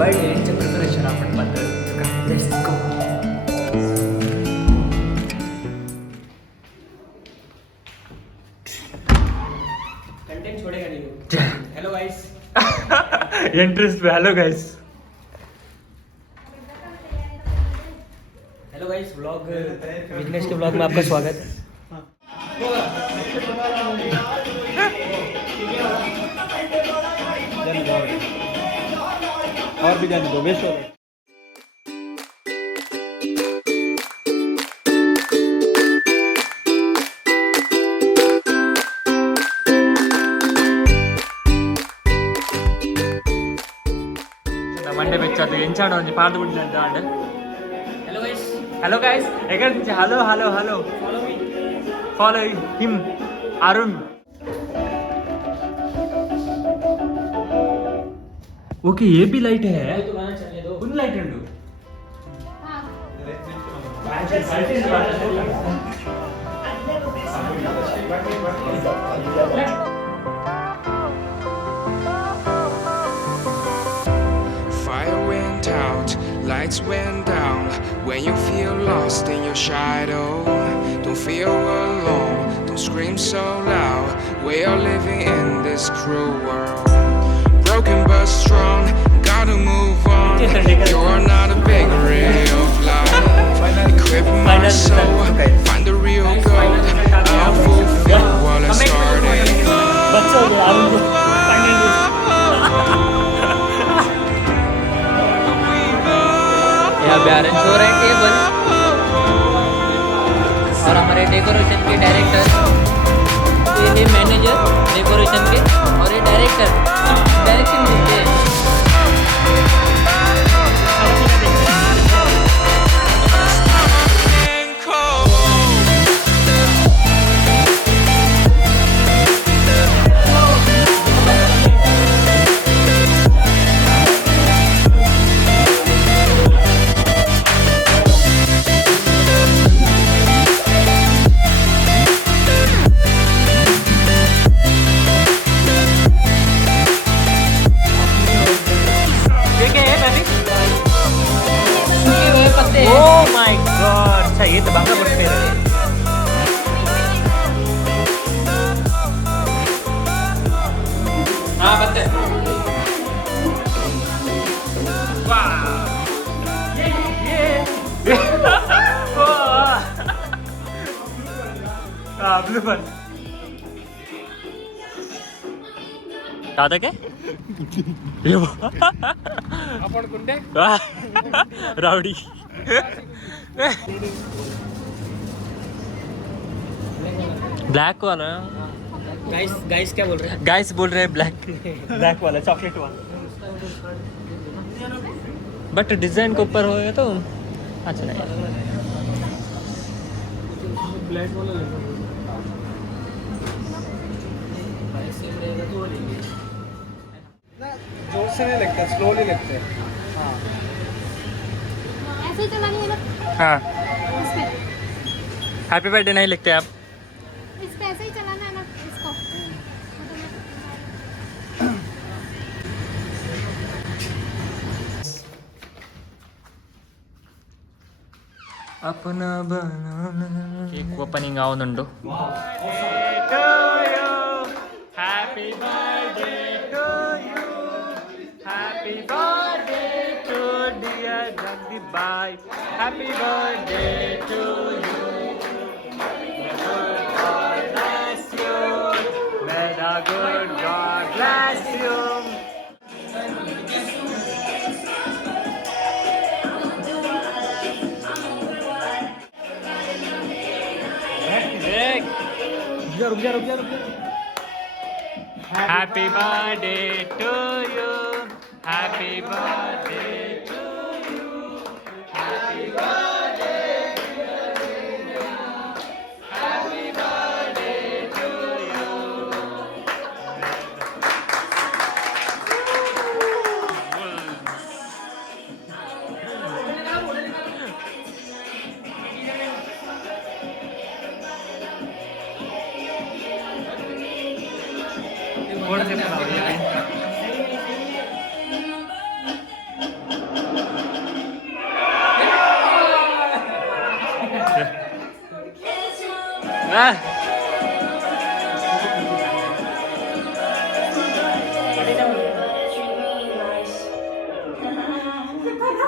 बर्थडेचे preparation आपण पाहतो. Let's go. Content छोड़ेगा नहीं. Hello guys. इंटरेस्ट पे hello guys. Hello guys, vlog Vignesh के व्लॉग में आपका स्वागत है. और भी जाने दो, वेस्ट हो गए. మండే పెంచాడు ఎంచాడు అని పాట పుట్టినట్టు అంటే. హలో గైస్, హలో గైస్, ఎక్కడి నుంచి? Hello hello hello, follow him Arun. Okay, ये भी लाइट है. उन लाइट है. Fire went out, lights went down. When you feel lost in your shadow, don't feel alone, don't scream so loud. We are living in this cruel world. Broken but strong, gotta move on. You're not a bakery of life. Equip my soul, find the real gold. I'll fulfill what I started. यहाँ पे arrange हो रहा है table और हमारे decoration के director, ये है मैनेजर डेकोरेशन के और ये डायरेक्टर डायरेक्शन देते हैं. Oh my god, saya itu bangga berpikir. Ah, betul. Wow. Yeah. Wah. Ah, belum. Ada ke? आपण कुंडे राउडी. ब्लैक वाला. गाइस गाइस क्या बोल रहे हैं? गाइस बोल रहे हैं ब्लैक ब्लैक वाला, चॉकलेट वाला. बट डिजाइन के ऊपर होगा तो अच्छा नहीं. ब्लैक वाला जोर से नहीं लगता, स्लोली लगते हैं. ऐसे ही चलानी है ना. हाँ, इस पे हैप्पी बर्थडे नहीं लिखते आप? इस पे ऐसे ही चलाना है ना इसको. अपना बनाना. केक ओपनिंग आवुंदु. Happy birthday to you, happy birthday to dear Jagdeep bhai, happy birthday to you. May the good God bless you. रुक जा. Happy birthday to you. Happy birthday to you. Happy birthday. Happy birthday to you.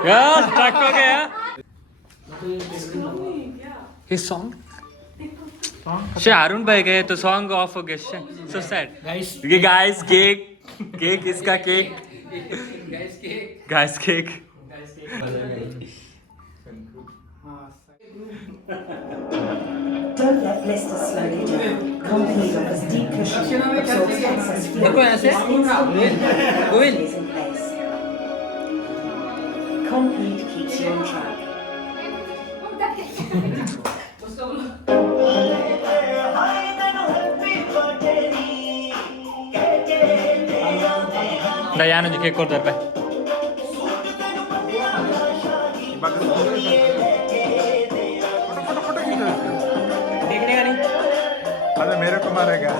यार stuck हो गया ये song Shahrun भाई गए तो song of हो गया सो सैड ये गाइस केक इसका cake guys cake Don't let blisters slow you down. Company offers deep cushion, absorbs excess fluid, instantly is in place. Complete keeps you on track. Dayan ji cake ಕೊಡ್ತಾರೆ ಬೈ देखने का नहीं अरे मेरे को मारेगा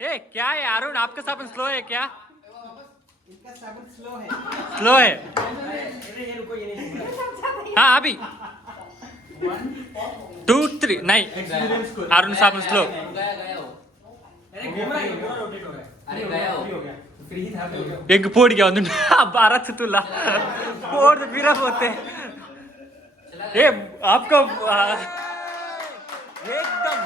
ए क्या है अरुण आपका साबुन स्लो है क्या इनका साबुन स्लो है हाँ अभी 2 3 नहीं अरुण साबुन स्लो एक पोड़ गया उन्होंने 12 से तुला पोड़ तो फिर होते ए आपका एकदम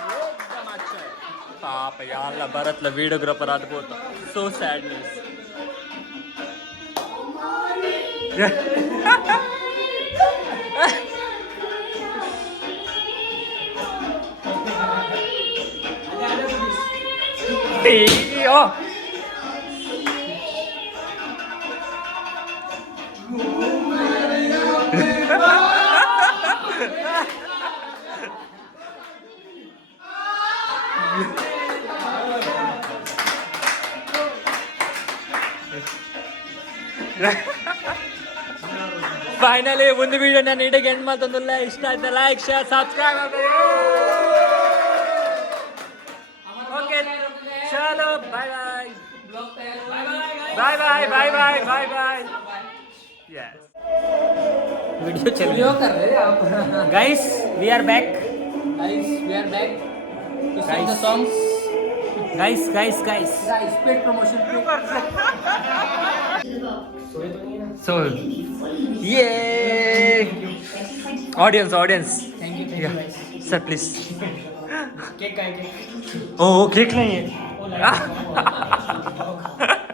अच्छा है पाप यार भरत वीडियोग्राफर आदपोता सो सैडनेस oh ಫೈನಲಿ ಒಂದು ವಿಡಿಯೋ ನಾನು ಇಡೀಗೆ ಎಂಡ್ ಮಾಡ್ತಂದಿಲ್ಲ ಇಷ್ಟ ಆಯ್ತಾ ಲೈಕ್ ಶೇರ್ ಸಬ್ಸ್ಕ್ರೈಬ್ ಓಕೆ ಚಲೋ bye bye bye bye bye bye bye yes video चल वीडियो कर रहे हैं आप guys we are back to sing the songs guys paid promotion so yeah audience thank you yeah. guys sir please cake का cake oh cake नहीं है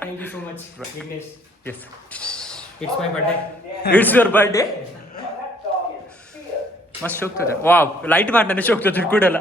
Thank you so much, Vignesh. yes It's my birthday. it's your birthday मस्त शोकतो वाव light मारण्याने शोकतो तर कुडाला